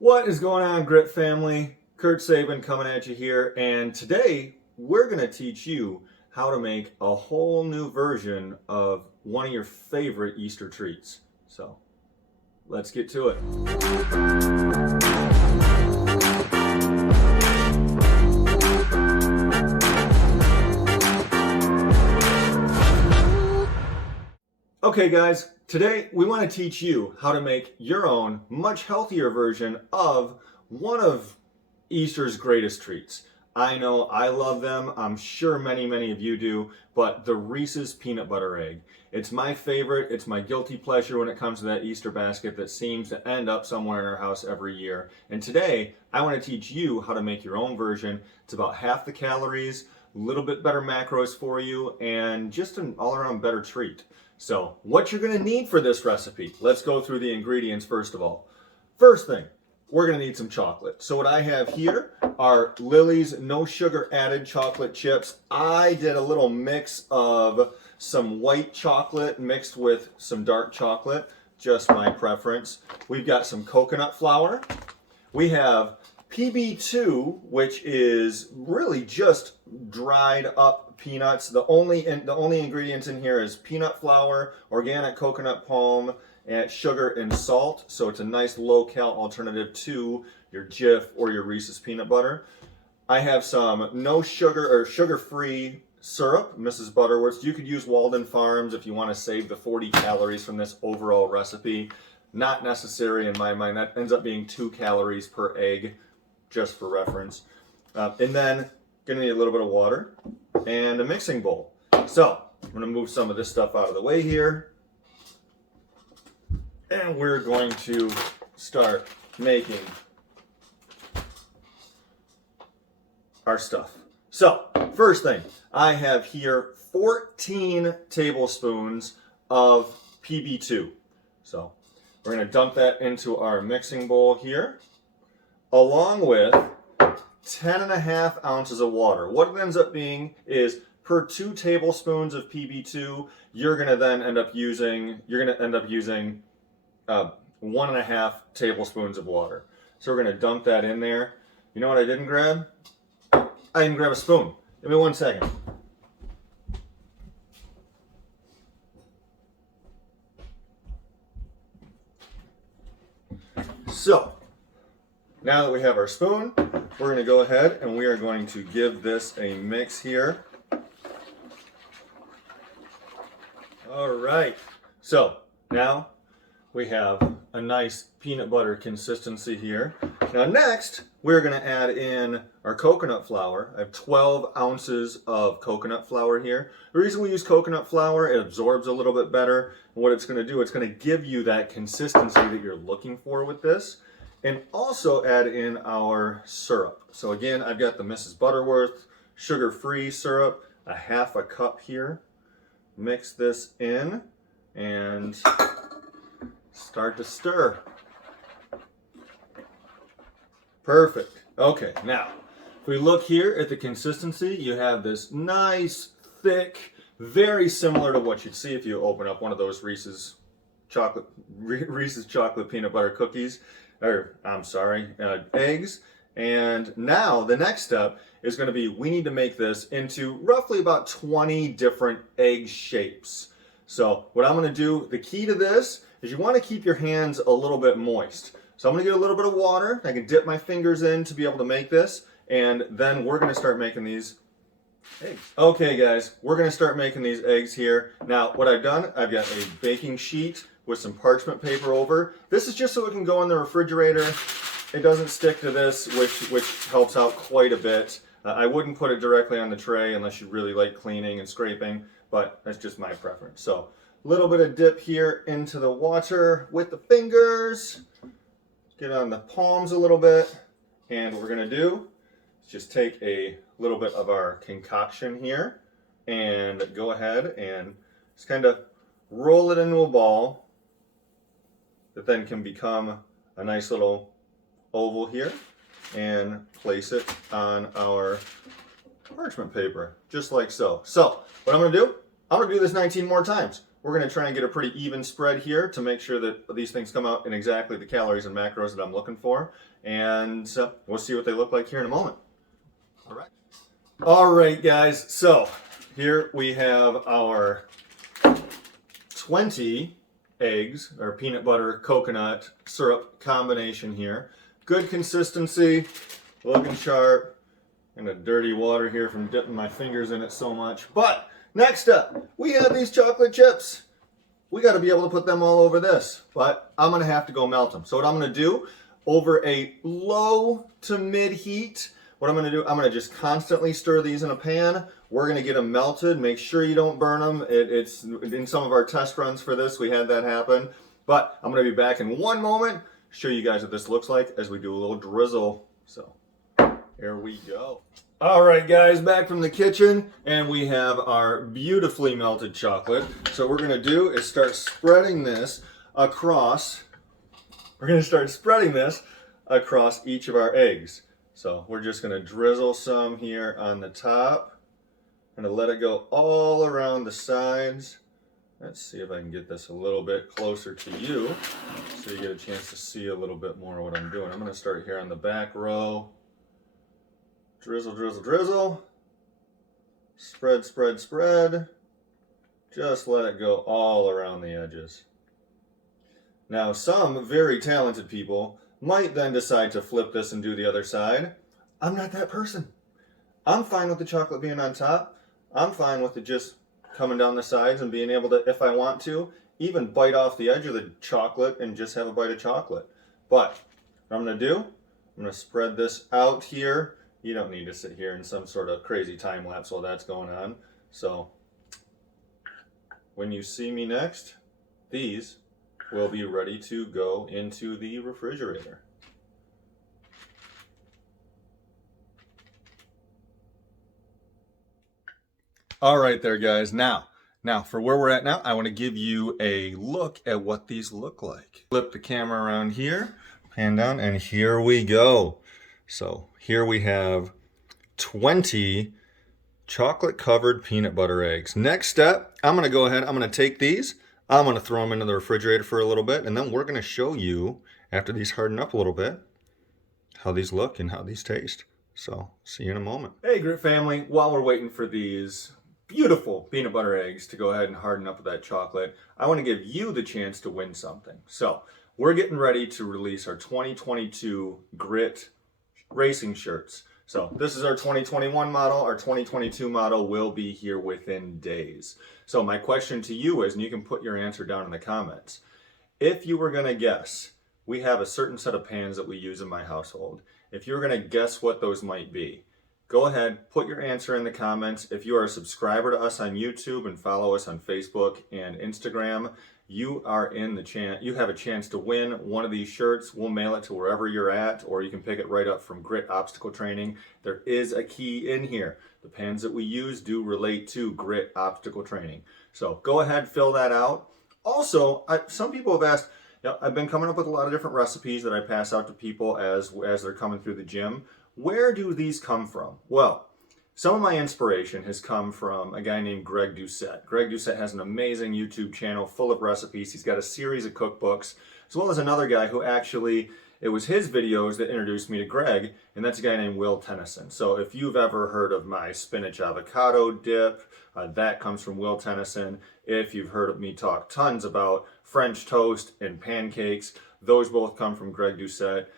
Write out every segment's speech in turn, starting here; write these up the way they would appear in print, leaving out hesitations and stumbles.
What is going on, Grit family? Kurt Saban coming at you here, and today we're going to teach you how to make a whole new version of one of your favorite Easter treats. So, let's get to it. Okay guys, today we want to teach you how to make your own much healthier version of one of Easter's greatest treats. I know I love them, I'm sure many of you do, but the Reese's peanut butter egg. It's my favorite, it's my guilty pleasure when it comes to that Easter basket that seems to end up somewhere in our house every year. And today I want to teach you how to make your own version. It's about half the calories, a little bit better macros for you, and just an all-around better treat. So what you're going to need for this recipe, let's go through the ingredients first of all. First thing, we're going to need some chocolate. So what I have here are Lily's no sugar added chocolate chips. I did a little mix of some white chocolate mixed with some dark chocolate, just my preference. We've got some coconut flour. We have PB2, which is really just dried up peanuts. The only ingredients in here is peanut flour, organic coconut palm, and sugar and salt. So it's a nice low-cal alternative to your Jif or your Reese's peanut butter. I have some no sugar or sugar-free syrup, Mrs. Butterworth's. You could use Walden Farms if you want to save the 40 calories from this overall recipe. Not necessary in my mind. That ends up being 2 calories per egg, just for reference. And then gonna need a little bit of water and a mixing bowl. So I'm gonna move some of this stuff out of the way here, and we're going to start making our stuff. So first thing, I have here 14 tablespoons of PB2. So we're gonna dump that into our mixing bowl here, along with 10.5 ounces of water. What it ends up being is per 2 tablespoons of PB2, you're gonna end up using 1.5 tablespoons of water. So we're gonna dump that in there. You know what I didn't grab? I didn't grab a spoon. Give me 1 second. So, now that we have our spoon, we're going to go ahead and we are going to give this a mix here. All right, so now we have a nice peanut butter consistency here. Now next, we're going to add in our coconut flour. I have 12 ounces of coconut flour here. The reason we use coconut flour, it absorbs a little bit better. And what it's going to do, it's going to give you that consistency that you're looking for with this. And also add in our syrup. So again, I've got the Mrs. Butterworth sugar-free syrup, a half a cup here. Mix this in and start to stir. Perfect. Okay, now, if we look here at the consistency, you have this nice, thick, very similar to what you'd see if you open up one of those Reese's chocolate peanut butter cookies. Eggs. And now the next step is going to be, we need to make this into roughly about 20 different egg shapes. So what I'm going to do, the key to this is you want to keep your hands a little bit moist. So I'm going to get a little bit of water. I can dip my fingers in to be able to make this. And then we're going to start making these eggs. Okay guys, we're going to start making these eggs here. Now what I've done, I've got a baking sheet with some parchment paper over. This is just so it can go in the refrigerator. It doesn't stick to this, which helps out quite a bit. I wouldn't put it directly on the tray unless you really like cleaning and scraping, but that's just my preference. So a little bit of dip here into the water with the fingers. Get on the palms a little bit. And what we're gonna do is just take a little bit of our concoction here and go ahead and just kind of roll it into a ball that then can become a nice little oval here, and place it on our parchment paper, just like so. So what I'm going to do, I'm going to do this 19 more times. We're going to try and get a pretty even spread here to make sure that these things come out in exactly the calories and macros that I'm looking for. And we'll see what they look like here in a moment. All right. All right, guys. So here we have our 20 eggs, or peanut butter coconut syrup combination here. Good consistency, looking sharp, and a dirty water here from dipping my fingers in it so much. But next up, we have these chocolate chips. We got to be able to put them all over this, but I'm going to have to go melt them. So what I'm going to do, over a low to mid heat, what I'm going to do, I'm going to just constantly stir these in a pan. We're going to get them melted. Make sure you don't burn them. It's in some of our test runs for this, we had that happen. But I'm going to be back in one moment, show you guys what this looks like as we do a little drizzle. So here we go. All right, guys, back from the kitchen, and we have our beautifully melted chocolate. So what we're going to do is start spreading this across. We're going to start spreading this across each of our eggs. So we're just going to drizzle some here on the top. I'm going to let it go all around the sides. Let's see if I can get this a little bit closer to you so you get a chance to see a little bit more of what I'm doing. I'm going to start here on the back row. Drizzle, drizzle, drizzle. Spread, spread, spread. Just let it go all around the edges. Now, some very talented people might then decide to flip this and do the other side. I'm not that person. I'm fine with the chocolate being on top. I'm fine with it just coming down the sides and being able to, if I want to, even bite off the edge of the chocolate and just have a bite of chocolate. But what I'm going to do, I'm going to spread this out here. You don't need to sit here in some sort of crazy time lapse while that's going on. So when you see me next, these will be ready to go into the refrigerator. All right there, guys. Now for where we're at now, I want to give you a look at what these look like. Flip the camera around here, pan down, and here we go. So here we have 20 chocolate covered peanut butter eggs. Next step, I'm going to go ahead, I'm going to take these, I'm going to throw them into the refrigerator for a little bit, and then we're going to show you, after these harden up a little bit, how these look and how these taste. So see you in a moment. Hey Grit family, while we're waiting for these beautiful peanut butter eggs to go ahead and harden up with that chocolate, I want to give you the chance to win something. So we're getting ready to release our 2022 Grit racing shirts. So this is our 2021 model. Our 2022 model will be here within days. So my question to you is, and you can put your answer down in the comments, if you were going to guess, we have a certain set of pans that we use in my household. If you were going to guess what those might be, go ahead, put your answer in the comments. If you are a subscriber to us on YouTube and follow us on Facebook and Instagram, you are in the chance. You have a chance to win one of these shirts. We'll mail it to wherever you're at, or you can pick it right up from Grit Obstacle Training. There is a key in here. The pans that we use do relate to Grit Obstacle Training. So go ahead, fill that out. Also, some people have asked, I've been coming up with a lot of different recipes that I pass out to people as they're coming through the gym. Where do these come from? Well, some of my inspiration has come from a guy named Greg Doucette. Greg Doucette has an amazing YouTube channel full of recipes. He's got a series of cookbooks, as well as another guy who actually, it was his videos that introduced me to Greg, and that's a guy named Will Tennyson. So if you've ever heard of my spinach avocado dip, that comes from Will Tennyson. If you've heard of me talk tons about French toast and pancakes, those both come from Greg Doucette.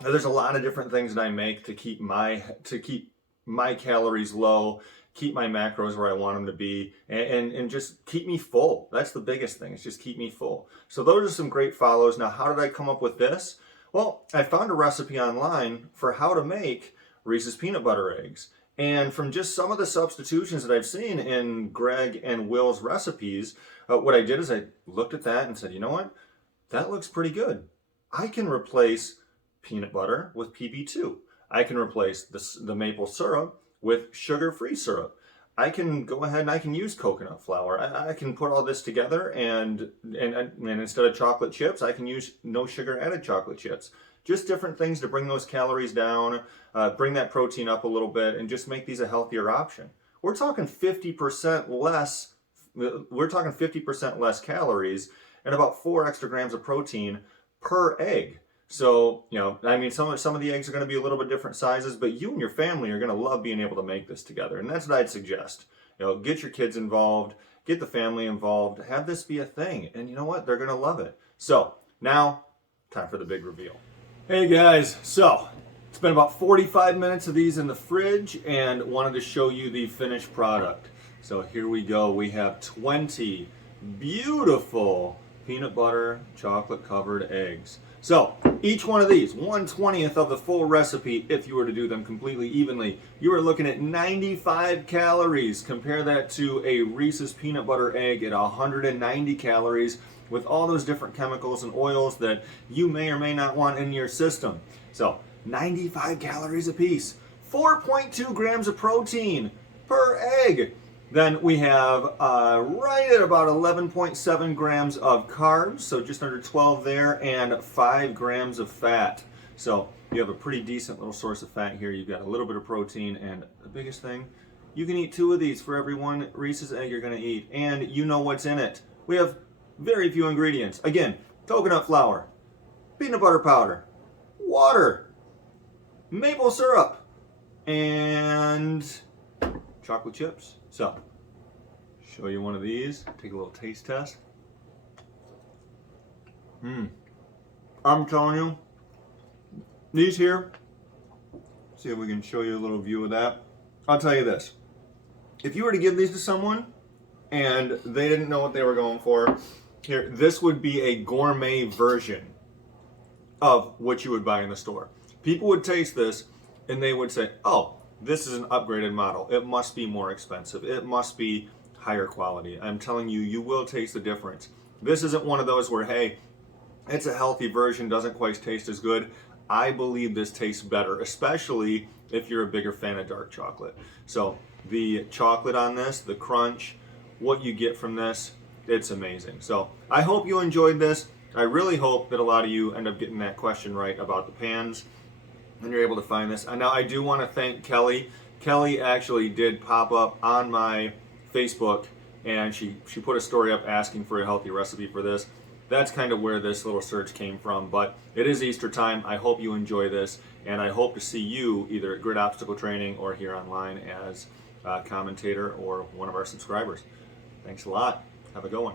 There's a lot of different things that I make to keep my calories low, keep my macros where I want them to be, and just keep me full. That's the biggest thing, is just keep me full. So those are some great follows. Now, how did I come up with this? Well, I found a recipe online for how to make Reese's peanut butter eggs. And from just some of the substitutions that I've seen in Greg and Will's recipes, what I did is I looked at that and said, you know what? That looks pretty good. I can replace peanut butter with PB2. I can replace the maple syrup with sugar-free syrup. I can go ahead and I can use coconut flour. I can put all this together, and instead of chocolate chips, I can use no sugar added chocolate chips. Just different things to bring those calories down, bring that protein up a little bit, and just make these a healthier option. We're talking 50% less we're talking 50% less calories and about 4 extra grams of protein per egg. So, I mean, some of the eggs are going to be a little bit different sizes, but you and your family are going to love being able to make this together. And that's what I'd suggest. Get your kids involved, get the family involved, have this be a thing. And you know what? They're going to love it. So now, time for the big reveal. Hey guys, so it's been about 45 minutes of these in the fridge and wanted to show you the finished product. So here we go. We have 20 beautiful peanut butter chocolate covered eggs. So each one of these, 1/20th of the full recipe, if you were to do them completely evenly, you are looking at 95 calories. Compare that to a Reese's peanut butter egg at 190 calories with all those different chemicals and oils that you may or may not want in your system. So 95 calories a piece, 4.2 grams of protein per egg. Then we have right at about 11.7 grams of carbs, so just under 12 there, and 5 grams of fat. So you have a pretty decent little source of fat here. You've got a little bit of protein, and the biggest thing, you can eat 2 of these for every one Reese's egg you're going to eat, and you know what's in it. We have very few ingredients. Again, coconut flour, peanut butter powder, water, maple syrup, and chocolate chips. So, show you one of these, take a little taste test. I'm telling you, these here, see if we can show you a little view of that. I'll tell you this, if you were to give these to someone and they didn't know what they were going for, here, this would be a gourmet version of what you would buy in the store. People would taste this and they would say, oh, this is an upgraded model. It must be more expensive. It must be higher quality. I'm telling you, you will taste the difference. This isn't one of those where, hey, it's a healthy version, doesn't quite taste as good. I believe this tastes better, especially if you're a bigger fan of dark chocolate. So the chocolate on this, the crunch, what you get from this, it's amazing. So I hope you enjoyed this. I really hope that a lot of you end up getting that question right about the pans and you're able to find this. And now I do want to thank Kelly. Kelly actually did pop up on my Facebook and she put a story up asking for a healthy recipe for this. That's kind of where this little search came from, but it is Easter time. I hope you enjoy this, and I hope to see you either at Grid Obstacle Training or here online as a commentator or one of our subscribers. Thanks a lot. Have a good one.